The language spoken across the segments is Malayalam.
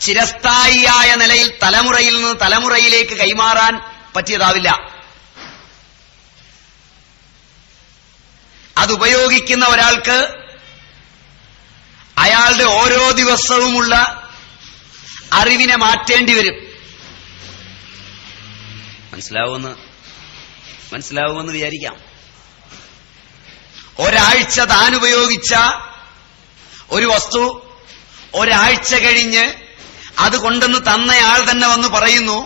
ചിരസ്ഥായിയായ നിലയിൽ തലമുറയിൽ നിന്ന് തലമുറയിലേക്ക് കൈമാറാൻ പറ്റിയതാവില്ല. അതുപയോഗിക്കുന്ന ഒരാൾക്ക് അയാളുടെ ഓരോ ദിവസവുമുള്ള അറിവിനെ മാറ്റേണ്ടി വരും. മനസ്സിലാവുമെന്ന് വിചാരിക്കാം. ഒരാഴ്ച താൻ ഉപയോഗിച്ച ഒരു വസ്തു ഒരാഴ്ച കഴിഞ്ഞ് അത് കൊണ്ടെന്ന് തന്നയാൾ തന്നെ വന്ന് പറയുന്നു,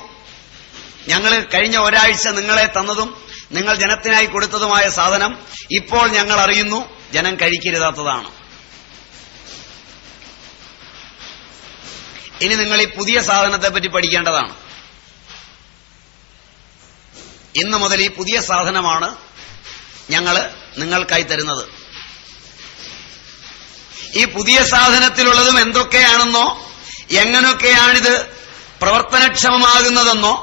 ഞങ്ങൾ കഴിഞ്ഞ ഒരാഴ്ച നിങ്ങളെ തന്നതും നിങ്ങൾ ജനത്തിനായി കൊടുത്തതുമായ സാധനം ഇപ്പോൾ ഞങ്ങൾ അറിയുന്നു ജനം കഴിക്കരുതാത്തതാണ്. ഇനി നിങ്ങൾ ഈ പുതിയ സാധനത്തെപ്പറ്റി പഠിക്കേണ്ടതാണ്. ഇന്നു മുതൽ ഈ പുതിയ സാധനമാണ് ഞങ്ങൾ നിങ്ങൾക്കായി തരുന്നത്. ഈ പുതിയ സാധനത്തിലുള്ളതും എന്തൊക്കെയാണെന്നോ എങ്ങനെയൊക്കെയാണിത് പ്രവർത്തനക്ഷമമാകുന്നതെന്നോ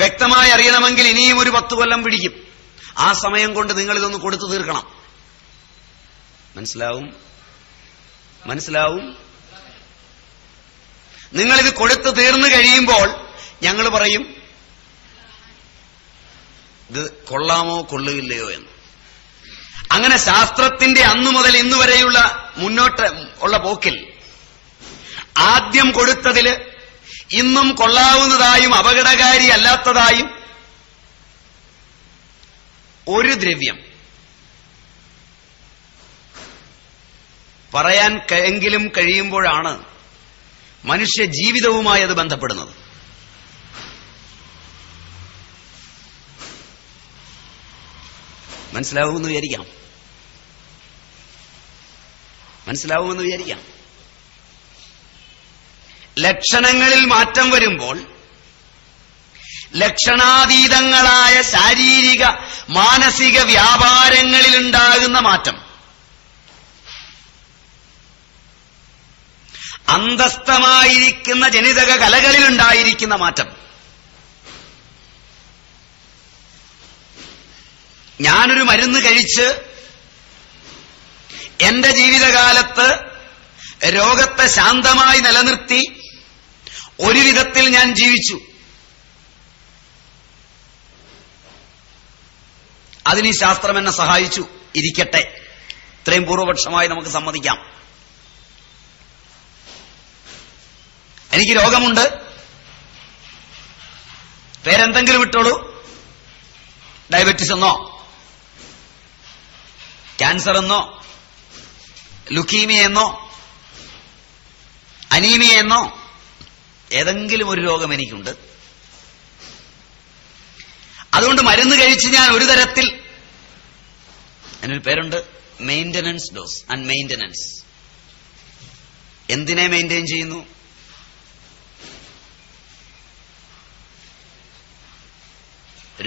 വ്യക്തമായി അറിയണമെങ്കിൽ ഇനിയും ഒരു 10 കൊല്ലം പിടിക്കും. ആ സമയം കൊണ്ട് നിങ്ങൾ ഇതൊന്ന് കൊടുത്തു തീർക്കണം. മനസ്സിലാവും. നിങ്ങളിത് കൊടുത്തു തീർന്നു കഴിയുമ്പോൾ ഞങ്ങൾ പറയും ഇത് കൊള്ളാമോ കൊള്ളുകയില്ലയോ എന്ന്. അങ്ങനെ ശാസ്ത്രത്തിന്റെ അന്നു മുതൽ ഇന്നു വരെയുള്ള മുന്നോട്ട് ഉള്ള പോക്കിൽ ആദ്യം കൊടുത്തതില് ഇന്നും കൊള്ളാവുന്നതായും അപകടകാരി അല്ലാത്തതായും ഒരു ദ്രവ്യം പറയാൻ എങ്കിലും കഴിയുമ്പോഴാണ് മനുഷ്യ ജീവിതവുമായി അത് ബന്ധപ്പെടുന്നത്. മനസ്സിലാവുമെന്ന് വിചാരിക്കാം. ലക്ഷണങ്ങളിൽ മാറ്റം വരുമ്പോൾ ലക്ഷണാതീതങ്ങളായ ശാരീരിക മാനസിക വ്യാപാരങ്ങളിലുണ്ടാകുന്ന മാറ്റം, അന്തസ്ഥമായിരിക്കുന്ന ജനിതക കലകളിലുണ്ടായിരിക്കുന്ന മാറ്റം, ഞാനൊരു മരുന്ന് കഴിച്ച് എന്റെ ജീവിതകാലത്ത് രോഗത്തെ ശാന്തമായി നിലനിർത്തി ഒരു വിധത്തിൽ ഞാൻ ജീവിച്ചു. അതിന് ഈ ശാസ്ത്രം എന്നെ സഹായിച്ചു ഇരിക്കട്ടെ. ഇത്രയും പൂർവപക്ഷമായി നമുക്ക് സമ്മതിക്കാം. എനിക്ക് രോഗമുണ്ട്, പേരെന്തെങ്കിലും ഇട്ടോളൂ, ഡയബറ്റിസ് എന്നോ ക്യാൻസർ എന്നോ ലുക്കീമിയ എന്നോ അനീമിയ എന്നോ ഏതെങ്കിലും ഒരു രോഗം എനിക്കുണ്ട്. അതുകൊണ്ട് മരുന്ന് കഴിച്ച് ഞാൻ ഒരു തരത്തിൽ, അതിനൊരു പേരുണ്ട്, മെയിന്റനൻസ് ഡോസ് ആൻഡ് മെയിന്റനൻസ്. എന്തിനെ മെയിൻറ്റെയിൻ ചെയ്യുന്നു?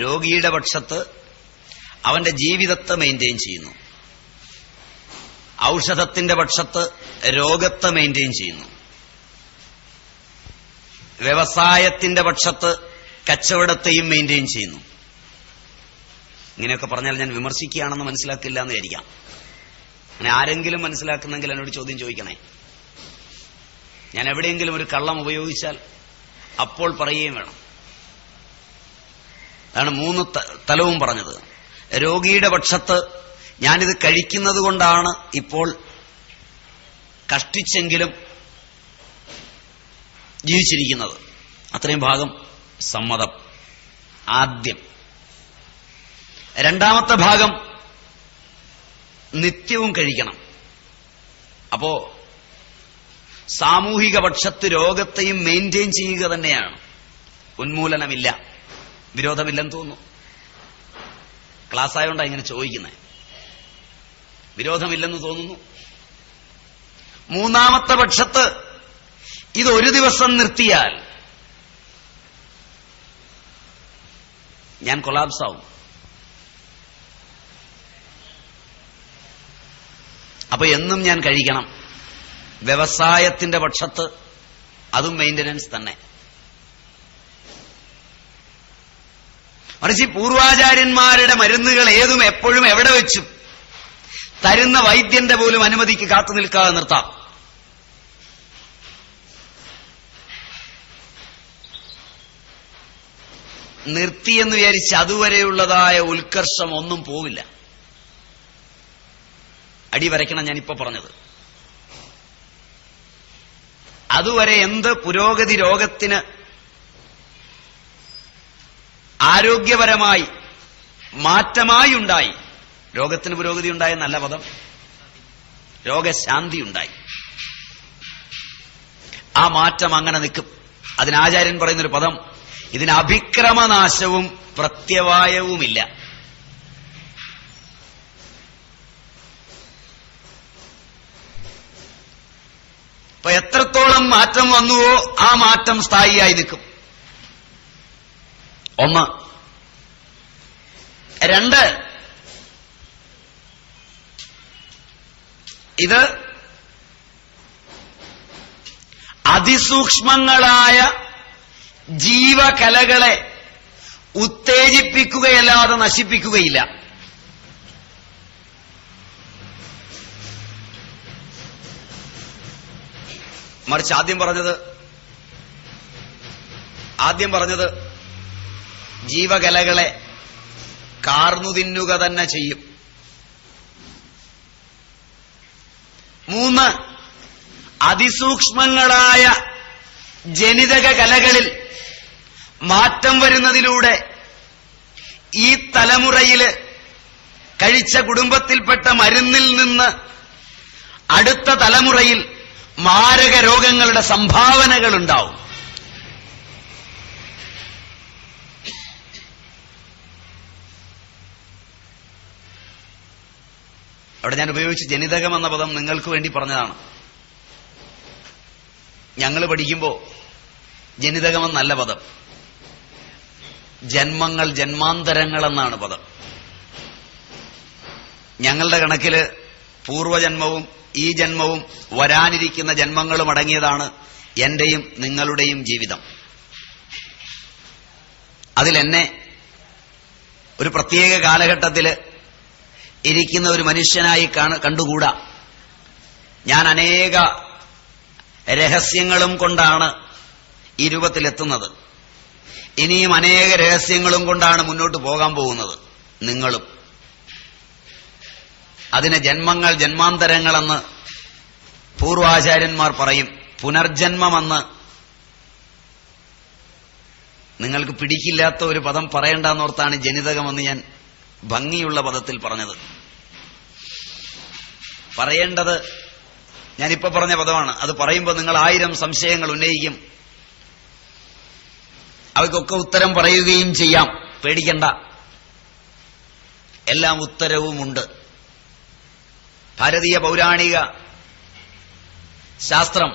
രോഗിയുടെ പക്ഷത്ത് അവന്റെ ജീവിതത്തെ മെയിൻറ്റെയിൻ ചെയ്യുന്നു. ഔഷധത്തിന്റെ പക്ഷത്ത് രോഗത്തെ മെയിൻറ്റെയിൻ ചെയ്യുന്നു. വ്യവസായത്തിന്റെ പക്ഷത്ത് കച്ചവടത്തെയും മെയിൻറ്റെയിൻ ചെയ്യുന്നു. ഇങ്ങനെയൊക്കെ പറഞ്ഞാൽ ഞാൻ വിമർശിക്കുകയാണെന്ന് മനസ്സിലാക്കില്ല എന്ന് വിചാരിക്കാം. അങ്ങനെ ആരെങ്കിലും മനസ്സിലാക്കുന്നെങ്കിൽ എന്നോട് ചോദ്യം ചോദിക്കണേ. ഞാൻ എവിടെയെങ്കിലും ഒരു കള്ളം ഉപയോഗിച്ചാൽ അപ്പോൾ പറയുകയും വേണം. അതാണ് 3 തലവും പറഞ്ഞത്. രോഗിയുടെ പക്ഷത്ത് ഞാനിത് കഴിക്കുന്നത് കൊണ്ടാണ് ഇപ്പോൾ കഷ്ടിച്ചെങ്കിലും ജീവിച്ചിരിക്കുന്നത്. അത്രയും ഭാഗം സമ്മതം ആദ്യം. രണ്ടാമത്തെ ഭാഗം നിത്യവും കഴിക്കണം. അപ്പോ സാമൂഹിക പക്ഷത്ത് രോഗത്തെയും മെയിൻറ്റെയിൻ ചെയ്യുക തന്നെയാണ്. ഉന്മൂലനമില്ല, വിരോധമില്ലെന്ന് തോന്നുന്നു. ക്ലാസ് ആയതുകൊണ്ടാണ് ഇങ്ങനെ ചോദിക്കുന്നത്. വിരോധമില്ലെന്ന് തോന്നുന്നു. മൂന്നാമത്തെ പക്ഷത്ത് ഇതൊരു ദിവസം നിർത്തിയാൽ ഞാൻ കൊളാപ്സ് ആവും. അപ്പൊ എന്നും ഞാൻ കഴിക്കണം. വ്യവസായത്തിന്റെ പക്ഷത്ത് അതും മെയിന്റനൻസ് തന്നെ. മറിച്ച് പൂർവാചാര്യന്മാരുടെ മരുന്നുകൾ ഏതും എപ്പോഴും എവിടെ വെച്ചും തരുന്ന വൈദ്യന്റെ പോലും അനുമതിക്ക് കാത്തു നിൽക്കാതെ നിർത്താം. നിർത്തിയെന്ന് വിചാരിച്ച് അതുവരെയുള്ളതായ ഉത്കർഷം ഒന്നും പോവില്ല. അടിവരയ്ക്കണം ഞാനിപ്പോ പറഞ്ഞത്. അതുവരെ എന്ത് പുരോഗതി രോഗത്തിന് ആരോഗ്യപരമായി മാറ്റമായി ഉണ്ടായി, രോഗത്തിന് പുരോഗതി ഉണ്ടായ നല്ല പദം, രോഗശാന്തി ഉണ്ടായി. ആ മാറ്റം അങ്ങനെ നിൽക്കും. അതിനാചാര്യൻ പറയുന്നൊരു പദം, ഇതിന് അഭിക്രമനാശവും പ്രത്യവായവുമില്ല. അപ്പൊ എത്രത്തോളം മാറ്റം വന്നുവോ ആ മാറ്റം സ്ഥായിയായി നിൽക്കും. ഒന്ന്. രണ്ട്, ഇത് അതിസൂക്ഷ്മങ്ങളായ ജീവകലകളെ ഉത്തേജിപ്പിക്കുകയല്ലാതെ നശിപ്പിക്കുകയില്ല. മറിച്ച് ആദ്യം പറഞ്ഞത് ജീവകലകളെ കാർന്നു തിന്നുക തന്നെ ചെയ്യും. 3, അതിസൂക്ഷ്മങ്ങളായ ജനിതക കലകളിൽ മാറ്റം വരുന്നതിലൂടെ ഈ തലമുറയിൽ കഴിച്ച കുടുംബത്തിൽപ്പെട്ട മരുന്നിൽ നിന്ന് അടുത്ത തലമുറയിൽ മാരക രോഗങ്ങളുടെ സംഭാവനകളുണ്ടാവും. അവിടെ ഞാൻ ഉപയോഗിച്ച ജനിതകം എന്ന പദം നിങ്ങൾക്ക് വേണ്ടി പറഞ്ഞതാണ്. ഞങ്ങൾ പഠിക്കുമ്പോൾ ജനിതകമെന്നല്ല പദം, ജന്മങ്ങൾ, ജന്മാന്തരങ്ങൾ എന്നാണ് പദം. ഞങ്ങളുടെ കണക്കില് പൂർവജന്മവും ഈ ജന്മവും വരാനിരിക്കുന്ന ജന്മങ്ങളും അടങ്ങിയതാണ് എന്റെയും നിങ്ങളുടെയും ജീവിതം. അതിലെന്നെ ഒരു പ്രത്യേക കാലഘട്ടത്തില് ഇരിക്കുന്ന ഒരു മനുഷ്യനായി കണ്ടുകൂടാ. ഞാൻ അനേക രഹസ്യങ്ങളും കൊണ്ടാണ് ഈ രൂപത്തിലെത്തുന്നത്. ഇനിയും അനേക രഹസ്യങ്ങളും കൊണ്ടാണ് മുന്നോട്ട് പോകാൻ പോകുന്നത് നിങ്ങളും. അതിന് ജന്മങ്ങൾ, ജന്മാന്തരങ്ങളെന്ന് പൂർവാചാര്യന്മാർ പറയും. പുനർജന്മമെന്ന് നിങ്ങൾക്ക് പിടിക്കില്ലാത്ത ഒരു പദം പറയേണ്ടെന്നോർത്താണ് ജനിതകമെന്ന് ഞാൻ ഭംഗിയുള്ള പദത്തിൽ പറഞ്ഞത്. പറയേണ്ടത് ഞാനിപ്പോ പറഞ്ഞ പദമാണ്. അത് പറയുമ്പോൾ നിങ്ങൾ 1000 സംശയങ്ങൾ ഉന്നയിക്കും. അവയ്ക്കൊക്കെ ഉത്തരം പറയുകയും ചെയ്യാം. പേടിക്കണ്ട, എല്ലാം ഉത്തരവുമുണ്ട്. ഭാരതീയ പൗരാണിക ശാസ്ത്രം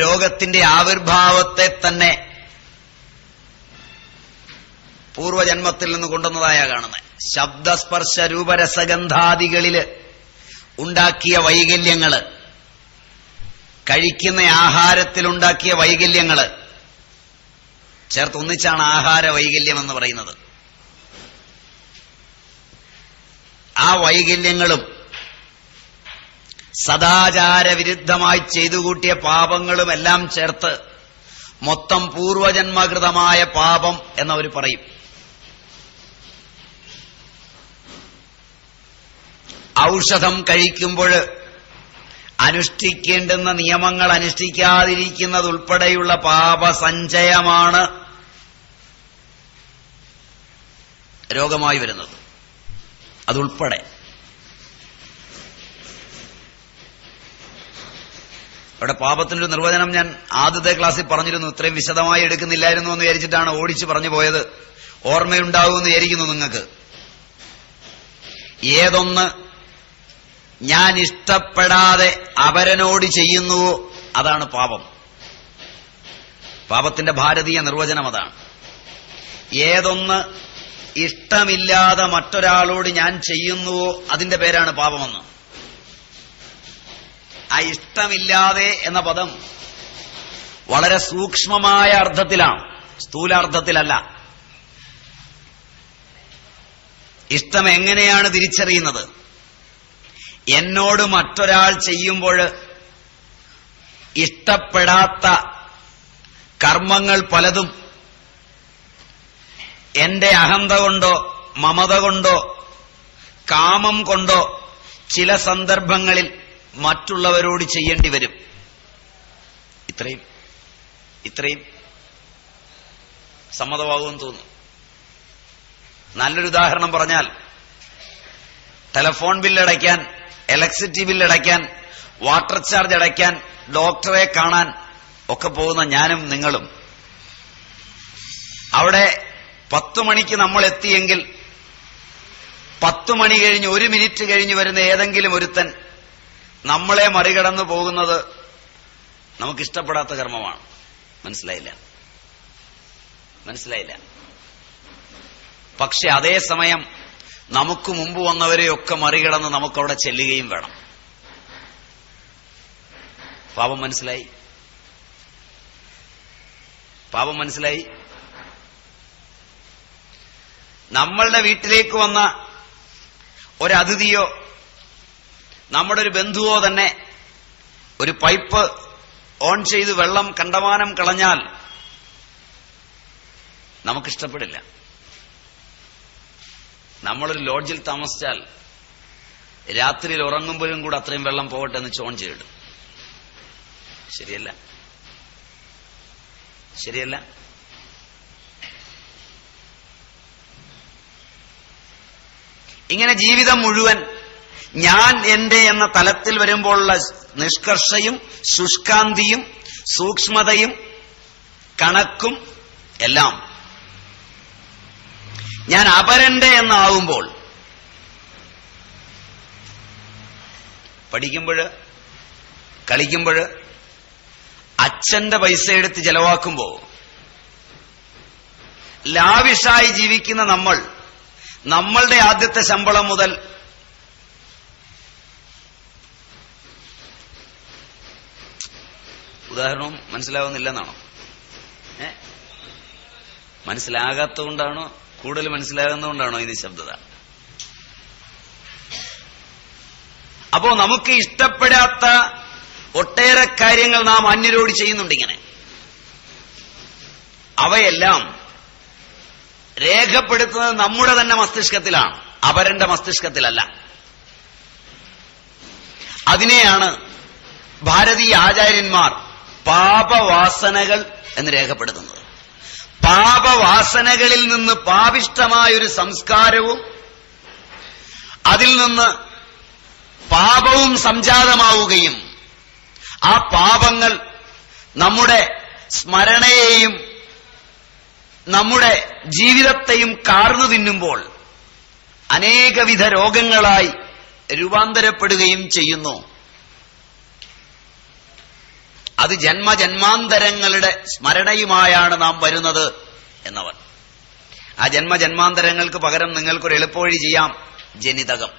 രോഗത്തിന്റെ ആവിർഭാവത്തെ തന്നെ പൂർവജന്മത്തിൽ നിന്ന് കൊണ്ടുവന്നതായ കാണുന്നത്. ശബ്ദസ്പർശ രൂപരസഗന്ധാദികളില് ഉണ്ടാക്കിയ വൈകല്യങ്ങള്, കഴിക്കുന്ന ആഹാരത്തിലുണ്ടാക്കിയ വൈകല്യങ്ങള് ചേർത്തൊന്നിച്ചാണ് ആഹാര വൈകല്യം എന്ന് പറയുന്നത്. ആ വൈകല്യങ്ങളും സദാചാര വിരുദ്ധമായി ചെയ്തുകൂട്ടിയ പാപങ്ങളും എല്ലാം ചേർത്ത് മൊത്തം പൂർവജന്മകൃതമായ പാപം എന്നവർ പറയും. ഔഷധം കഴിക്കുമ്പോൾ അനുഷ്ഠിക്കേണ്ടുന്ന നിയമങ്ങൾ അനുഷ്ഠിക്കാതിരിക്കുന്നതുൾപ്പെടെയുള്ള പാപസഞ്ചയമാണ് രോഗമായി വരുന്നത്. അതുൾപ്പെടെ അവിടെ പാപത്തിനൊരു നിർവചനം ഞാൻ ആദ്യത്തെ ക്ലാസ്സിൽ പറഞ്ഞിരുന്നു. ഇത്രയും വിശദമായി എടുക്കുന്നില്ലായിരുന്നു എന്ന് വിചാരിച്ചിട്ടാണ് ഓടിച്ച് പറഞ്ഞു പോയത്. ഓർമ്മയുണ്ടാവുമെന്ന് വിചാരിക്കുന്നു നിങ്ങൾക്ക്. ഏതൊന്ന് ഞാൻ ഇഷ്ടപ്പെടാതെ അപരനോട് ചെയ്യുന്നുവോ അതാണ് പാപം. പാപത്തിന്റെ ഭാരതീയ നിർവചനം അതാണ്. ഏതൊന്ന് ഇഷ്ടമില്ലാതെ മറ്റൊരാളോട് ഞാൻ ചെയ്യുന്നുവോ അതിന്റെ പേരാണ് പാപമെന്ന്. ആ ഇഷ്ടമില്ലാതെ എന്ന പദം വളരെ സൂക്ഷ്മമായ അർത്ഥത്തിലാണ്, സ്ഥൂലാർത്ഥത്തിലല്ല. ഇഷ്ടം എങ്ങനെയാണ് തിരിച്ചറിയുന്നത്? എന്നോട് മറ്റൊരാൾ ചെയ്യുമ്പോൾ ഇഷ്ടപ്പെടാത്ത കർമ്മങ്ങൾ പലതും എന്റെ അഹന്ത കൊണ്ടോ മമത കൊണ്ടോ കാമം കൊണ്ടോ ചില സന്ദർഭങ്ങളിൽ മറ്റുള്ളവരോട് ചെയ്യേണ്ടി വരും. ഇത്രയും സമ്മതമാകുമെന്ന് തോന്നുന്നു. നല്ലൊരു ഉദാഹരണം പറഞ്ഞാൽ, ടെലഫോൺ ബില്ലടയ്ക്കാൻ, ഇലക്ട്രിസിറ്റി ബില്ലടയ്ക്കാൻ, വാട്ടർ ചാർജ് അടയ്ക്കാൻ, ഡോക്ടറെ കാണാൻ ഒക്കെ പോകുന്ന ഞാനും നിങ്ങളും അവിടെ 10 മണിക്ക് നമ്മൾ എത്തിയെങ്കിൽ 10 മണി കഴിഞ്ഞ് 1 മിനിറ്റ് കഴിഞ്ഞ് വരുന്ന ഏതെങ്കിലും ഒരുത്തൻ നമ്മളെ മറികടന്നു പോകുന്നത് നമുക്കിഷ്ടപ്പെടാത്ത കർമ്മമാണ്. മനസ്സിലായില്ല. പക്ഷെ അതേസമയം നമുക്ക് മുമ്പ് വന്നവരെയൊക്കെ മറികടന്ന് നമുക്കവിടെ ചെല്ലുകയും വേണം. പാപം മനസ്സിലായി. നമ്മളുടെ വീട്ടിലേക്ക് വന്ന ഒരതിഥിയോ നമ്മുടെ ഒരു ബന്ധുവോ തന്നെ ഒരു പൈപ്പ് ഓൺ ചെയ്ത് വെള്ളം കണ്ടമാനം കളഞ്ഞാൽ നമുക്കിഷ്ടപ്പെടില്ല. നമ്മളൊരു ലോഡ്ജിൽ താമസിച്ചാൽ രാത്രിയിൽ ഉറങ്ങുമ്പോഴും കൂടെ അത്രയും വെള്ളം പോകട്ടെ എന്ന് ഓൺ ചെയ്തിടും. ശരിയല്ല? ഇങ്ങനെ ജീവിതം മുഴുവൻ ഞാൻ എന്റെ എന്ന തലത്തിൽ വരുമ്പോഴുള്ള നിഷ്കർഷയും ശുഷ്കാന്തിയും സൂക്ഷ്മതയും കണക്കും എല്ലാം ഞാൻ അപരന്റെ എന്നാവുമ്പോൾ, പഠിക്കുമ്പോഴ് കളിക്കുമ്പോഴ് അച്ഛന്റെ പൈസ എടുത്ത് ചെലവാക്കുമ്പോ ലാവിഷായി ജീവിക്കുന്ന നമ്മളുടെ ആദ്യത്തെ ശമ്പളം മുതൽ ഉദാഹരണം മനസ്സിലാവുന്നില്ലെന്നാണോ? മനസ്സിലാകാത്തതുകൊണ്ടാണോ? കൂടുതൽ മനസ്സിലാകുന്നതുകൊണ്ടാണോ ഈ നിശബ്ദത? അപ്പോ നമുക്ക് ഇഷ്ടപ്പെടാത്ത ഒട്ടേറെ കാര്യങ്ങൾ നാം അന്യരോട് ചെയ്യുന്നുണ്ട്. ഇങ്ങനെ അവയെല്ലാം രേഖപ്പെടുത്തുന്നത് നമ്മുടെ തന്നെ മസ്തിഷ്കത്തിലാണ്, അപരന്റെ മസ്തിഷ്കത്തിലല്ല. അതിനെയാണ് ഭാരതീയ ആചാര്യന്മാർ പാപവാസനകൾ എന്ന് രേഖപ്പെടുത്തുന്നത്. പാപവാസനകളിൽ നിന്ന് പാപിഷ്ടമായൊരു സംസ്കാരവും അതിൽ നിന്ന് പാപവും സംജാതമാവുകയും ആ പാപങ്ങൾ നമ്മുടെ സ്മരണയെയും നമ്മുടെ ജീവിതത്തെയും കാർന്നു തിന്നുമ്പോൾ അനേകവിധ രോഗങ്ങളായി രൂപാന്തരപ്പെടുകയും ചെയ്യുന്നു. അത് ജന്മജന്മാന്തരങ്ങളുടെ സ്മരണയുമായാണ് നാം വരുന്നത് എന്നവർ. ആ ജന്മജന്മാന്തരങ്ങൾക്ക് പകരം നിങ്ങൾക്കൊരു എളുപ്പവഴി ചെയ്യാം. ജനിതകം,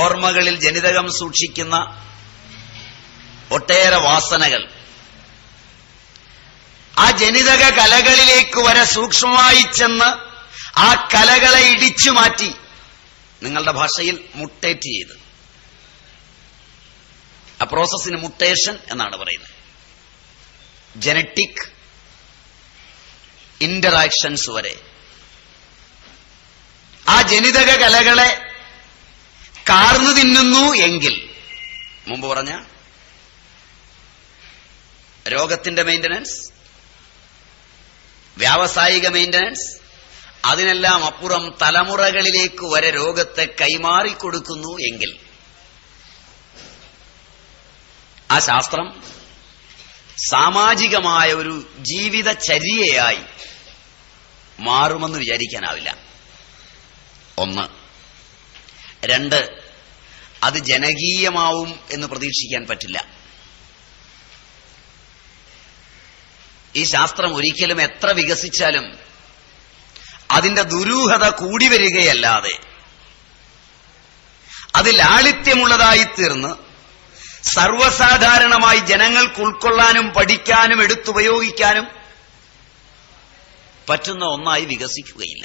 ഓർമ്മകളിൽ ജനിതകം സൂക്ഷിക്കുന്ന ഒട്ടേറെ വാസനകൾ ആ ജനിതക കലകളിലേക്ക് വരെ സൂക്ഷ്മമായി ചെന്ന് ആ കലകളെ ഇടിച്ചു മാറ്റി നിങ്ങളുടെ ഭാഷയിൽ മുട്ടേറ്റ് ചെയ്ത്, ആ പ്രോസസ്സിന് മുട്ടേഷൻ എന്നാണ് പറയുന്നത്. ജനറ്റിക് ഇന്ററാക്ഷൻസ് വരെ ആ ജനിതക കലകളെ കാർന്നു തിന്നുന്നു എങ്കിൽ, മുമ്പ് പറഞ്ഞ രോഗത്തിന്റെ മെയിന്റനൻസ്, വ്യാവസായിക മെയിന്റനൻസ്, അതിനെല്ലാം അപ്പുറം തലമുറകളിലേക്ക് വരെ രോഗത്തെ കൈമാറിക്കൊടുക്കുന്നു എങ്കിൽ ആ ശാസ്ത്രം സാമാജികമായ ഒരു ജീവിതചര്യയായി മാറുമെന്ന് വിചാരിക്കാനാവില്ല. 1. 2, അത് ജനകീയമാവും എന്ന് പ്രതീക്ഷിക്കാൻ പറ്റില്ല. ഈ ശാസ്ത്രം ഒരിക്കലും എത്ര വികസിച്ചാലും അതിന്റെ ദുരൂഹത കൂടി വരികയല്ലാതെ അത് ലാളിത്യമുള്ളതായി തീർന്ന് സർവ്വസാധാരണമായി ജനങ്ങൾക്ക് ഉൾക്കൊള്ളാനും പഠിക്കാനും എടുത്തുപയോഗിക്കാനും പറ്റുന്ന ഒന്നായി വികസിക്കുകയില്ല.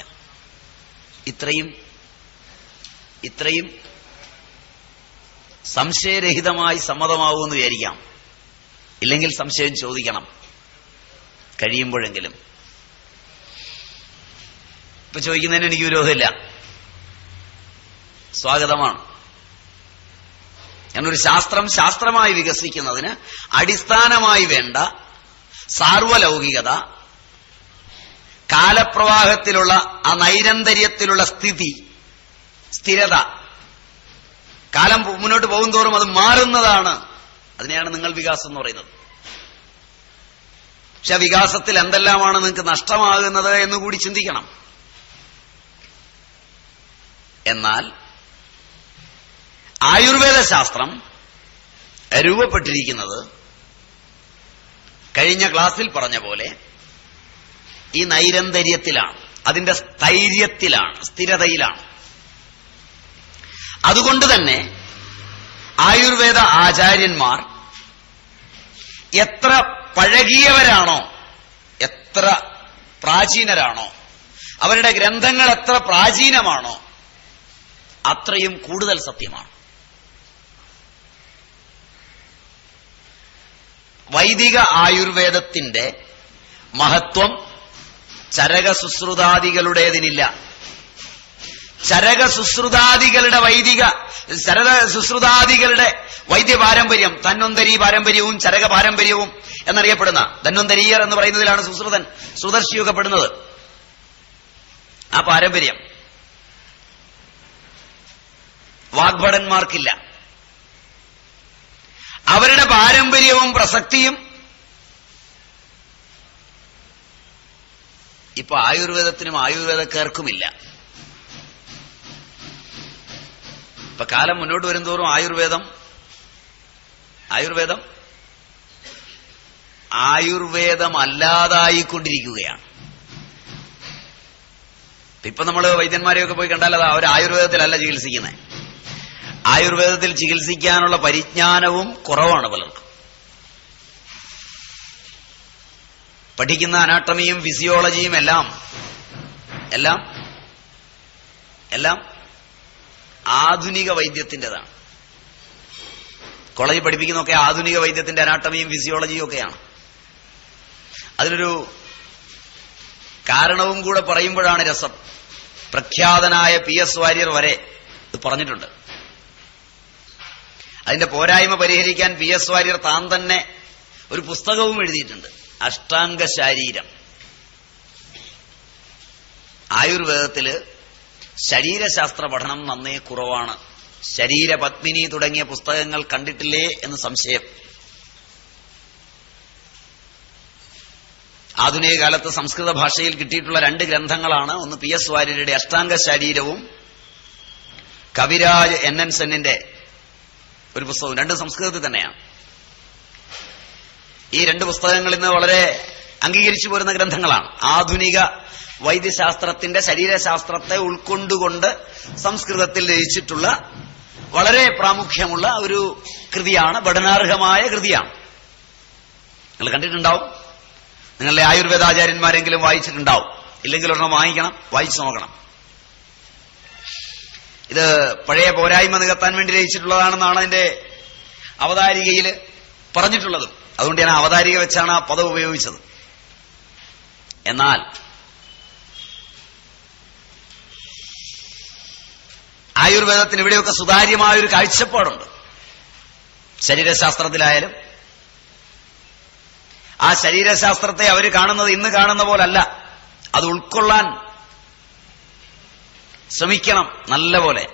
ഇത്രയും സംശയരഹിതമായി സമ്മതമാവുമെന്ന് വിചാരിക്കാം. ഇല്ലെങ്കിൽ സംശയം ചോദിക്കണം കഴിയുമ്പോഴെങ്കിലും. ഇപ്പൊ ചോദിക്കുന്നതിന് എനിക്ക് വിരോധമില്ല, സ്വാഗതമാണ്. എന്നൊരു ശാസ്ത്രമായി വികസിക്കുന്നതിന് അടിസ്ഥാനമായി വേണ്ട സാർവലൗകികത, കാലപ്രവാഹത്തിലുള്ള ആ നൈരന്തര്യത്തിലുള്ള സ്ഥിരത, കാലം മുന്നോട്ട് പോകും തോറും അത് മാറുന്നതാണ്. അതിനെയാണ് നിങ്ങൾ വികാസം എന്ന് പറയുന്നത്. പക്ഷെ വികാസത്തിൽ എന്തെല്ലാമാണ് നിങ്ങൾക്ക് നഷ്ടമാകുന്നത് എന്നുകൂടി ചിന്തിക്കണം. എന്നാൽ ആയുർവേദ ശാസ്ത്രം രൂപപ്പെട്ടിരിക്കുന്നത് കഴിഞ്ഞ ക്ലാസ്സിൽ പറഞ്ഞ പോലെ ഈ നൈരന്തര്യത്തിലാണ്, അതിന്റെ സ്ഥൈര്യത്തിലാണ്, സ്ഥിരതയിലാണ്. അതുകൊണ്ട് തന്നെ ആയുർവേദ ആചാര്യന്മാർ എത്ര പഴകിയവരാണോ, എത്ര പ്രാചീനരാണോ, അവരുടെ ഗ്രന്ഥങ്ങൾ എത്ര പ്രാചീനമാണോ അത്രയും കൂടുതൽ സത്യമാണ്. വൈദിക ആയുർവേദത്തിന്റെ മഹത്വം ചരകസുശ്രുതാദികളുടേതിനില്ല. ചരകസുശ്രുതാദികളുടെ വൈദ്യപാരമ്പര്യം, ധന്വന്തരി പാരമ്പര്യവും ചരക പാരമ്പര്യവും എന്നറിയപ്പെടുന്ന, ധന്വന്തരീയർ എന്ന് പറയുന്നതിലാണ് സുദർശിയൊക്കെ പെടുന്നത്. ആ പാരമ്പര്യം വാഗ്ഭടന്മാർക്കില്ല. അവരുടെ പാരമ്പര്യവും പ്രസക്തിയും ഇപ്പൊ ആയുർവേദത്തിനും ആയുർവേദക്കാർക്കുമില്ല. ഇപ്പൊ കാലം മുന്നോട്ട് വരുംതോറും ആയുർവേദമല്ലാതായിക്കൊണ്ടിരിക്കുകയാണ്. ഇപ്പൊ നമ്മൾ വൈദ്യന്മാരെയൊക്കെ പോയി കണ്ടാൽ അത് അവർ ആയുർവേദത്തിലല്ല ചികിത്സിക്കുന്നത്. ആയുർവേദത്തിൽ ചികിത്സിക്കാനുള്ള പരിജ്ഞാനവും കുറവാണ് പലർക്കും. പഠിക്കുന്ന അനാട്ടമിയും ഫിസിയോളജിയും എല്ലാം ആധുനിക വൈദ്യത്തിൻ്റെതാണ്. കോളേജിൽ പഠിപ്പിക്കുന്നതൊക്കെ ആധുനിക വൈദ്യത്തിന്റെ അനാട്ടമിയും ഫിസിയോളജിയും ഒക്കെയാണ്. അതിനൊരു കാരണവും കൂടെ പറയുമ്പോഴാണ് രസം. പ്രഖ്യാതനായ PS വാര്യർ വരെ ഇത് പറഞ്ഞിട്ടുണ്ട്. അതിന്റെ പോരായ്മ പരിഹരിക്കാൻ PS വാര്യർ താൻ തന്നെ ഒരു പുസ്തകവും എഴുതിയിട്ടുണ്ട്, അഷ്ടാംഗ ശാരീരം. ആയുർവേദത്തില് ശരീരശാസ്ത്ര പഠനം നന്നേ കുറവാണ്. ശരീരപത്മിനി തുടങ്ങിയ പുസ്തകങ്ങൾ കണ്ടിട്ടില്ലേ എന്ന് സംശയം. ആധുനിക കാലത്ത് സംസ്കൃത ഭാഷയിൽ കിട്ടിയിട്ടുള്ള 2 ഗ്രന്ഥങ്ങളാണ്. ഒന്ന് PS വാര്യരുടെ അഷ്ടാംഗ ശാരീരവും കവിരാജ് NN സെന്നിന്റെ ഒരു പുസ്തകവും. 2 സംസ്കൃതത്തിൽ തന്നെയാണ്. ഈ 2 പുസ്തകങ്ങൾ ഇന്ന് വളരെ അംഗീകരിച്ചു പോരുന്ന ഗ്രന്ഥങ്ങളാണ്. ആധുനിക വൈദ്യശാസ്ത്രത്തിന്റെ ശരീരശാസ്ത്രത്തെ ഉൾക്കൊണ്ടുകൊണ്ട് സംസ്കൃതത്തിൽ രചിച്ചിട്ടുള്ള വളരെ പ്രാമുഖ്യമുള്ള ഒരു കൃതിയാണ്, പഠനാർഹമായ കൃതിയാണ്. നിങ്ങൾ കണ്ടിട്ടുണ്ടാവും. നിങ്ങളുടെ ആയുർവേദാചാര്യന്മാരെങ്കിലും വായിച്ചിട്ടുണ്ടാവും. ഇല്ലെങ്കിൽ ഒരെണ്ണം വാങ്ങിക്കണം, വായിച്ചു നോക്കണം. ഇത് പഴയ പോരായ്മ നികത്താൻ വേണ്ടി രചിച്ചിട്ടുള്ളതാണെന്നാണ് അതിന്റെ അവതാരികയിൽ പറഞ്ഞിട്ടുള്ളതും. അതുകൊണ്ട് ഞാൻ അവതാരിക വെച്ചാണ് ആ പദം ഉപയോഗിച്ചത്. എന്നാൽ ആയുർവേദത്തിന് ഇവിടെയൊക്കെ സുതാര്യമായൊരു കാഴ്ചപ്പാടുണ്ട്. ശരീരശാസ്ത്രത്തിലായാലും ആ ശരീരശാസ്ത്രത്തെ അവർ കാണുന്നത് ഇന്ന് കാണുന്ന പോലല്ല. അത് ഉൾക്കൊള്ളാൻ ശ്രമിക്കണം നല്ല പോലെ.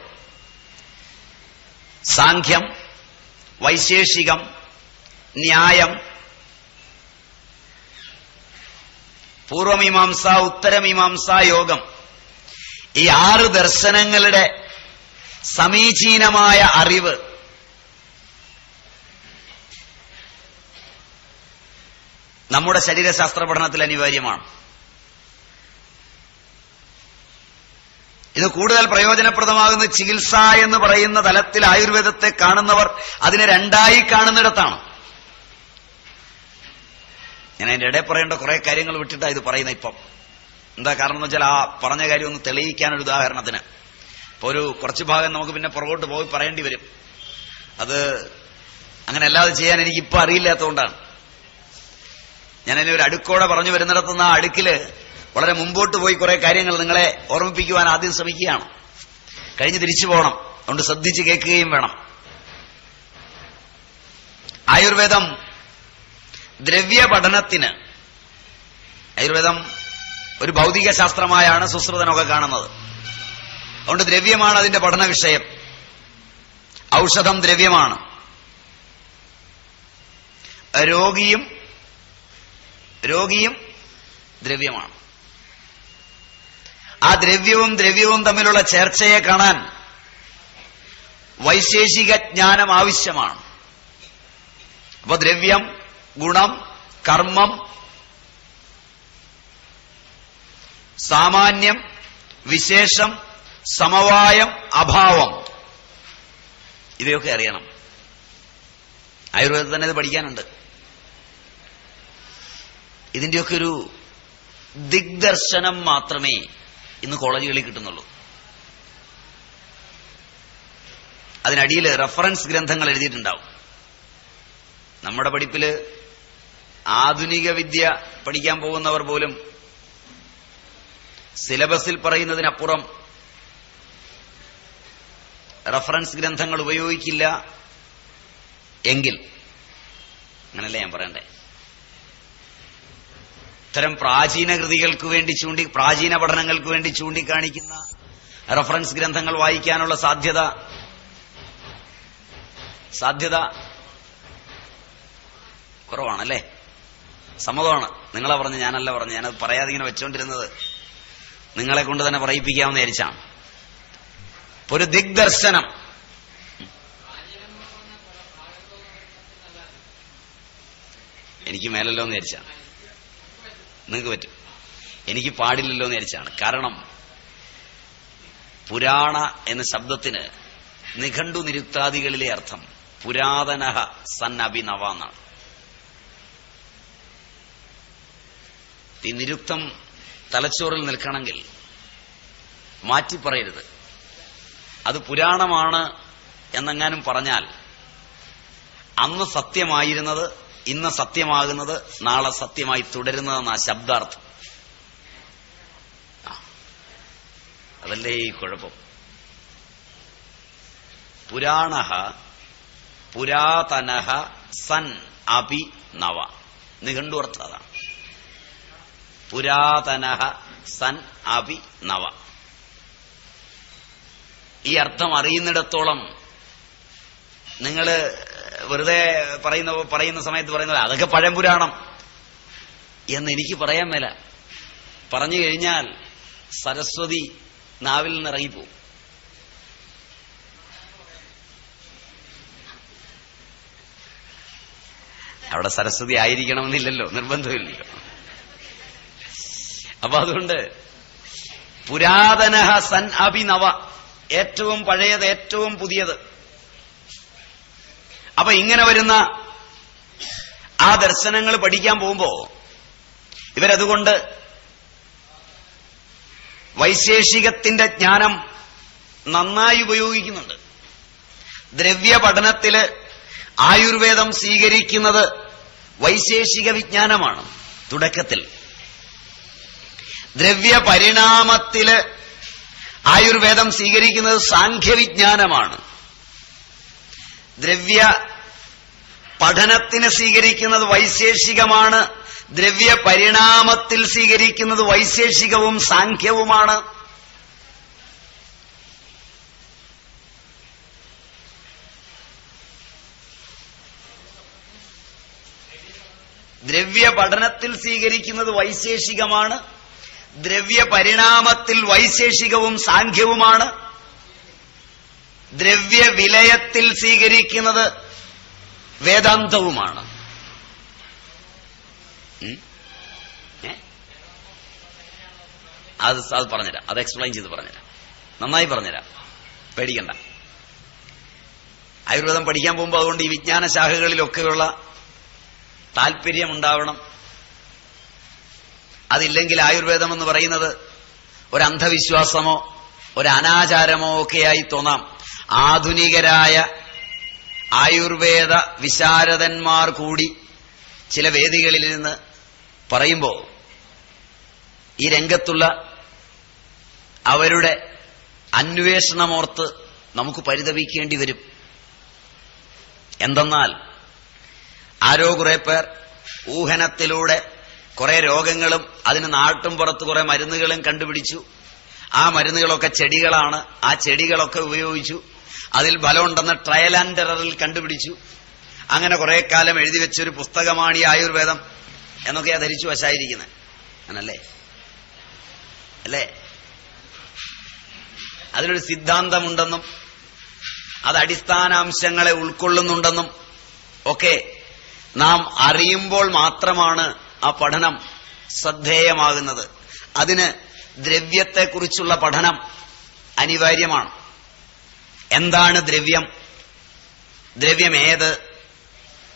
സാഖ്യം, വൈശേഷികം, ന്യായം, പൂർവമീമാംസ, ഉത്തരമീമാംസ, യോഗം, ഈ 6 ദർശനങ്ങളുടെ സമീചീനമായ അറിവ് നമ്മുടെ ശരീരശാസ്ത്ര പഠനത്തിൽ അനിവാര്യമാണ്. ഇത് കൂടുതൽ പ്രയോജനപ്രദമാകുന്ന ചികിത്സ എന്ന് പറയുന്ന തലത്തിൽ ആയുർവേദത്തെ കാണുന്നവർ അതിനെ 2ആയി കാണുന്നിടത്താണ്. ഞാൻ അതിന്റെ ഇടയിൽ പറയേണ്ട കുറെ കാര്യങ്ങൾ വിട്ടിട്ടാണ് ഇത് പറയുന്നത്. ഇപ്പം എന്താ കാരണം എന്ന് വെച്ചാൽ ആ പറഞ്ഞ കാര്യം ഒന്ന് തെളിയിക്കാനൊരു ഉദാഹരണത്തിന് ഇപ്പൊ കുറച്ച് ഭാഗം നമുക്ക് പിന്നെ പുറകോട്ട് പോയി പറയേണ്ടി വരും. അത് അങ്ങനെ അല്ലാതെ ചെയ്യാൻ എനിക്കിപ്പോൾ അറിയില്ലാത്തതുകൊണ്ടാണ്. ഞാനതിനെ ഒരു അടുക്കോടെ പറഞ്ഞു വരുന്നിടത്തുനിന്ന് ആ അടുക്കില് വളരെ മുമ്പോട്ട് പോയി കുറെ കാര്യങ്ങൾ നിങ്ങളെ ഓർമ്മിപ്പിക്കുവാൻ ആദ്യം ശ്രമിക്കുകയാണ്. കഴിഞ്ഞ് തിരിച്ചു പോകണം. അതുകൊണ്ട് ശ്രദ്ധിച്ച് കേൾക്കുകയും വേണം. ആയുർവേദം ദ്രവ്യ പഠനത്തിന്, ആയുർവേദം ഒരു ഭൗതിക ശാസ്ത്രമായാണ് സുശ്രുതനൊക്കെ കാണുന്നത്. അതുകൊണ്ട് ദ്രവ്യമാണ് അതിന്റെ പഠന വിഷയം. ഔഷധം ദ്രവ്യമാണ്. രോഗിയും ദ്രവ്യമാണ്. ആ ദ്രവ്യവും തമ്മിലുള്ള ചേർച്ചയെ കാണാൻ വൈശേഷിക ജ്ഞാനം ആവശ്യമാണ്. അപ്പൊ ദ്രവ്യം, ഗുണം, കർമ്മം, സാമാന്യം, വിശേഷം, സമവായം, അഭാവം, ഇവയൊക്കെ അറിയണം. ആയുർവേദത്തിൽ തന്നെ ഇത് പഠിക്കാനുണ്ട്. ഇതിന്റെയൊക്കെ ഒരു ദിഗ്ദർശനം മാത്രമേ ഇന്ന് കോളേജുകളിൽ കിട്ടുന്നുള്ളൂ. അതിനടിയിൽ റഫറൻസ് ഗ്രന്ഥങ്ങൾ എഴുതിയിട്ടുണ്ടാവും. നമ്മുടെ പഠിപ്പില് ആധുനിക വിദ്യ പഠിക്കാൻ പോകുന്നവർ പോലും സിലബസിൽ പറയുന്നതിനപ്പുറം റഫറൻസ് ഗ്രന്ഥങ്ങൾ ഉപയോഗിക്കില്ല എങ്കിൽ, അങ്ങനല്ലേ ഞാൻ പറയണ്ടേ, ഇത്തരം പ്രാചീന കൃതികൾക്ക് വേണ്ടി പ്രാചീന പഠനങ്ങൾക്ക് വേണ്ടി ചൂണ്ടിക്കാണിക്കുന്ന റഫറൻസ് ഗ്രന്ഥങ്ങൾ വായിക്കാനുള്ള സാധ്യത കുറവാണല്ലേ? സമ്മതമാണ്. നിങ്ങളെ പറഞ്ഞ്, ഞാനല്ല പറഞ്ഞ്. ഞാനത് പറയാതെ ഇങ്ങനെ വെച്ചോണ്ടിരുന്നത് നിങ്ങളെ കൊണ്ട് തന്നെ പറയിപ്പിക്കാമെന്ന് വിചാരിച്ചാണ്. ഒരു ദിഗ്ദർശനം. എനിക്ക് മേലല്ലോ എന്ന് വിചാരിച്ചാണ്. നിങ്ങൾക്ക് പറ്റും, എനിക്ക് പാടില്ലല്ലോ എന്ന് വിചാരിച്ചാണ്. കാരണം പുരാണ എന്ന ശബ്ദത്തിന് നിഘണ്ടു നിരുക്താദികളിലെ അർത്ഥം പുരാതനഃ സൻ അഭിനവ എന്നാണ്. ഈ നിരുക്തം തലച്ചോറിൽ നിൽക്കണമെങ്കിൽ മാറ്റി പറയരുത്. അത് പുരാണമാണ് എന്നെങ്ങാനും പറഞ്ഞാൽ അന്ന് സത്യമായിരുന്നത് ഇന്ന് സത്യമാകുന്നത് നാളെ സത്യമായി തുടരുന്നതെന്ന ശബ്ദാർത്ഥം. അതല്ലേ ഈ കുഴപ്പം. പുരാണഃ പുരാതനഃ സൻ അഭി നവ. നിഘണ്ടു അർത്ഥം അതാണ്. പുരാതനഃ സൻ അഭി നവ. ഈ അർത്ഥം അറിയുന്നിടത്തോളം നിങ്ങൾ വെറുതെ പറയുന്ന സമയത്ത് പറയുന്നത് അതൊക്കെ പഴംപുരാണം എന്ന് എനിക്ക് പറയാൻ മേല. പറഞ്ഞു കഴിഞ്ഞാൽ സരസ്വതി നാവിൽ നിന്ന് ഇറങ്ങിപ്പോവും. അവിടെ സരസ്വതി ആയിരിക്കണമെന്നില്ലല്ലോ, നിർബന്ധമില്ലല്ലോ. അപ്പൊ അതുകൊണ്ട് പുരാതനഃ സൻ അഭിനവ, ഏറ്റവും പഴയത്, ഏറ്റവും പുതിയത്. അപ്പൊ ഇങ്ങനെ വരുന്ന ആ ദർശനങ്ങൾ പഠിക്കാൻ പോകുമ്പോ ഇവരതുകൊണ്ട് വൈശേഷികത്തിന്റെ ജ്ഞാനം നന്നായി ഉപയോഗിക്കുന്നുണ്ട്. ദ്രവ്യ പഠനത്തില് ആയുർവേദം സ്വീകരിക്കുന്നത് വൈശേഷിക വിജ്ഞാനമാണ് തുടക്കത്തിൽ. ദ്രവ്യ പരിണാമത്തില് ആയുർവേദം സ്വീകരിക്കുന്നത് സാഖ്യവിജ്ഞാനമാണ്. ദ്രവ്യ പഠനത്തിന് സ്വീകരിക്കുന്നത് വൈശേഷികമാണ്. ദ്രവ്യ പരിണാമത്തിൽ സ്വീകരിക്കുന്നത് വൈശേഷികവും സാഖ്യവുമാണ്. ദ്രവ്യ പഠനത്തിൽ സ്വീകരിക്കുന്നത് വൈശേഷികമാണ്. ദ്രവ്യ പരിണാമത്തിൽ വൈശേഷികവും സാഖ്യവുമാണ്. ദ്രവ്യ വിലയത്തിൽ സ്വീകരിക്കുന്നത് വേദാന്തവുമാണ്. അത് പറഞ്ഞുതരാം, അത് എക്സ്പ്ലെയിൻ ചെയ്ത് പറഞ്ഞുതരാം, നന്നായി പറഞ്ഞുതരാം, പേടിക്കണ്ട. ആയുർവേദം പഠിക്കാൻ പോകുമ്പോൾ അതുകൊണ്ട് ഈ വിജ്ഞാന ശാഖകളിലൊക്കെയുള്ള താല്പര്യമുണ്ടാവണം. അതില്ലെങ്കിൽ ആയുർവേദം എന്ന് പറയുന്നത് ഒരു അന്ധവിശ്വാസമോ ഒരു അനാചാരമോ ഒക്കെയായി തോന്നാം. ആധുനികരായ ആയുർവേദ വിശാരദന്മാർ കൂടി ചില വേദികളിൽ നിന്ന് പറയുമ്പോൾ ഈ രംഗത്തുള്ള അവരുടെ അന്വേഷണമോർത്ത് നമുക്ക് പരിതപിക്കേണ്ടി വരും. എന്തെന്നാൽ ആരോ കുറെ പേർ ഊഹനത്തിലൂടെ കുറെ രോഗങ്ങളും അതിന് നാട്ടും പുറത്ത് കുറെ മരുന്നുകളും കണ്ടുപിടിച്ചു. ആ മരുന്നുകളൊക്കെ ചെടികളാണ്. ആ ചെടികളൊക്കെ ഉപയോഗിച്ചു. അതിൽ ഫലമുണ്ടെന്ന് ട്രയൽ ആൻഡ് എററിൽ കണ്ടുപിടിച്ചു. അങ്ങനെ കുറെ കാലം എഴുതി വെച്ചൊരു പുസ്തകമാണ് ഈ ആയുർവേദം എന്നൊക്കെയാ ധരിച്ചു വശായിരിക്കുന്നത്. അങ്ങനല്ലേ? അല്ലേ? അതിനൊരു സിദ്ധാന്തമുണ്ടെന്നും അത് അടിസ്ഥാനാംശങ്ങളെ ഉൾക്കൊള്ളുന്നുണ്ടെന്നും ഒക്കെ നാം അറിയുമ്പോൾ മാത്രമാണ് ആ പഠനം ശ്രദ്ധേയമാകുന്നത്. അതിന് ദ്രവ്യത്തെക്കുറിച്ചുള്ള പഠനം അനിവാര്യമാണ്. എന്താണ് ദ്രവ്യം? ദ്രവ്യം ഏത്?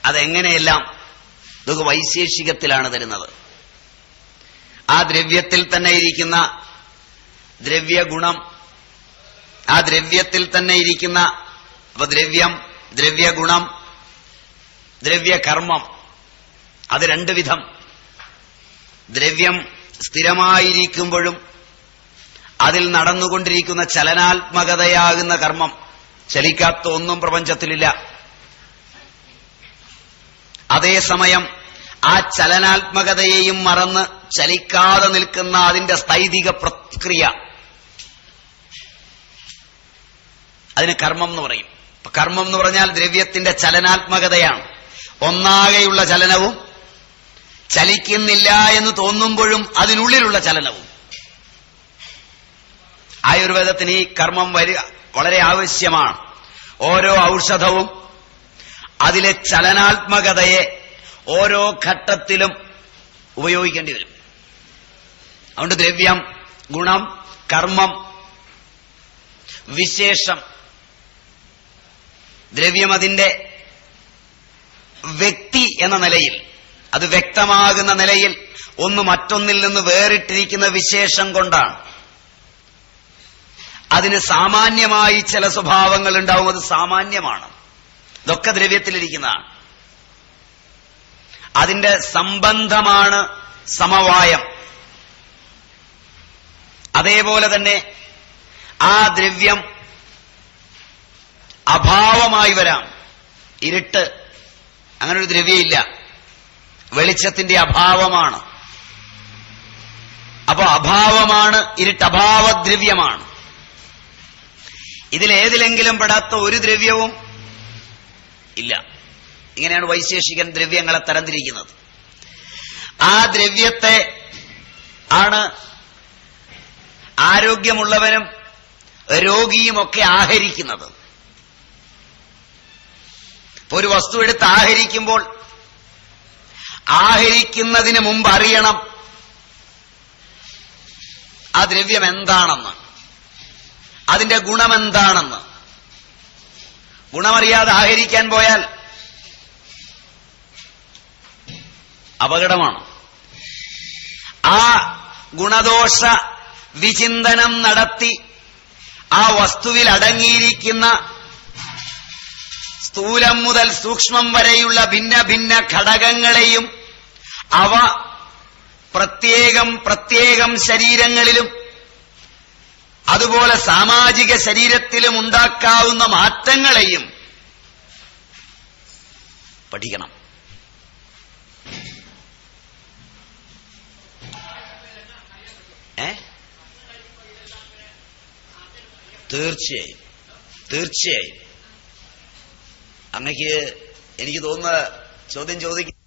അതെങ്ങനെയെല്ലാം ഇതൊക്കെ വൈശേഷികത്തിലാണ് തരുന്നത്. ആ ദ്രവ്യത്തിൽ തന്നെ ഇരിക്കുന്ന ദ്രവ്യഗുണം, ആ ദ്രവ്യത്തിൽ തന്നെ ഇരിക്കുന്ന അപ്പൊ ദ്രവ്യം, ദ്രവ്യഗുണം, ദ്രവ്യകർമ്മം, അത് രണ്ടു വിധം. ദ്രവ്യം സ്ഥിരമായിരിക്കുമ്പോഴും അതിൽ നടന്നുകൊണ്ടിരിക്കുന്ന ചലനാത്മകതയാകുന്ന കർമ്മം, ചലിക്കാത്ത ഒന്നും പ്രപഞ്ചത്തിലില്ല. അതേസമയം ആ ചലനാത്മകതയെയും മറന്ന് ചലിക്കാതെ നിൽക്കുന്ന അതിന്റെ സ്ഥൈതിക പ്രക്രിയ, അതിന് കർമ്മം എന്ന് പറയും. കർമ്മം എന്ന് പറഞ്ഞാൽ ദ്രവ്യത്തിന്റെ ചലനാത്മകതയാണ്. ഒന്നാകെയുള്ള ചലനവും ചലിക്കുന്നില്ല എന്ന് തോന്നുമ്പോഴും അതിനുള്ളിലുള്ള ചലനവും. ആയുർവേദത്തിന് ഈ കർമ്മം വളരെ ആവശ്യമാണ്. ഓരോ ഔഷധവും അതിലെ ചലനാത്മകതയെ ഓരോ ഘട്ടത്തിലും ഉപയോഗിക്കേണ്ടി വരും. അതുകൊണ്ട് ദ്രവ്യം, ഗുണം, കർമ്മം, വിശേഷം. ദ്രവ്യം അതിന്റെ വ്യക്തി എന്ന നിലയിൽ, അത് വ്യക്തമാകുന്ന നിലയിൽ ഒന്ന് മറ്റൊന്നിൽ നിന്ന് വേറിട്ടിരിക്കുന്ന വിശേഷം കൊണ്ടാണ്. അതിന് സാമാന്യമായി ചില സ്വഭാവങ്ങൾ ഉണ്ടാവും. അത് സാമാന്യമാണ്. ഇതൊക്കെ ദ്രവ്യത്തിലിരിക്കുന്നതാണ്. അതിന്റെ സംബന്ധമാണ് സമവായം. അതേപോലെ തന്നെ ആ ദ്രവ്യം അഭാവമായി വരാം. ഇരുട്ട്, അങ്ങനൊരു ദ്രവ്യമില്ല. വെളിച്ചത്തിന്റെ അഭാവമാണ്. അപ്പൊ അഭാവമാണ്, ഇരുട്ട് അഭാവദ്രവ്യമാണ്. ഇതിലേതിലെങ്കിലും പെടാത്ത ഒരു ദ്രവ്യവും ഇല്ല. ഇങ്ങനെയാണ് വൈശേഷികൻ ദ്രവ്യങ്ങളെ തരംതിരിക്കുന്നത്. ആ ദ്രവ്യത്തെ ആണ് ആരോഗ്യമുള്ളവനും രോഗിയുമൊക്കെ ആഹരിക്കുന്നത്. ഒരു വസ്തു എടുത്ത് ആഹരിക്കുമ്പോൾ ആഹരിക്കുന്നതിന് മുമ്പ് അറിയണം ആ ദ്രവ്യം എന്താണെന്ന്, അതിന്റെ ഗുണമെന്താണെന്ന്. ഗുണമറിയാതെ ആഹരിക്കാൻ പോയാൽ അപകടമാണ്. ആ ഗുണദോഷ വിചിന്തനം നടത്തി ആ വസ്തുവിൽ അടങ്ങിയിരിക്കുന്ന സ്ഥൂലം മുതൽ സൂക്ഷ്മം വരെയുള്ള ഭിന്ന ഭിന്ന ഘടകങ്ങളെയും അവ പ്രത്യേകം പ്രത്യേകം ശരീരങ്ങളിലും അതുപോലെ സാമാജിക ശരീരത്തിലും ഉണ്ടാക്കാവുന്ന മാറ്റങ്ങളെയും പഠിക്കണം. തീർച്ചയായും തീർച്ചയായും. അങ്ങക്ക് എനിക്ക് തോന്നുന്ന ചോദ്യം ചോദിക്കും.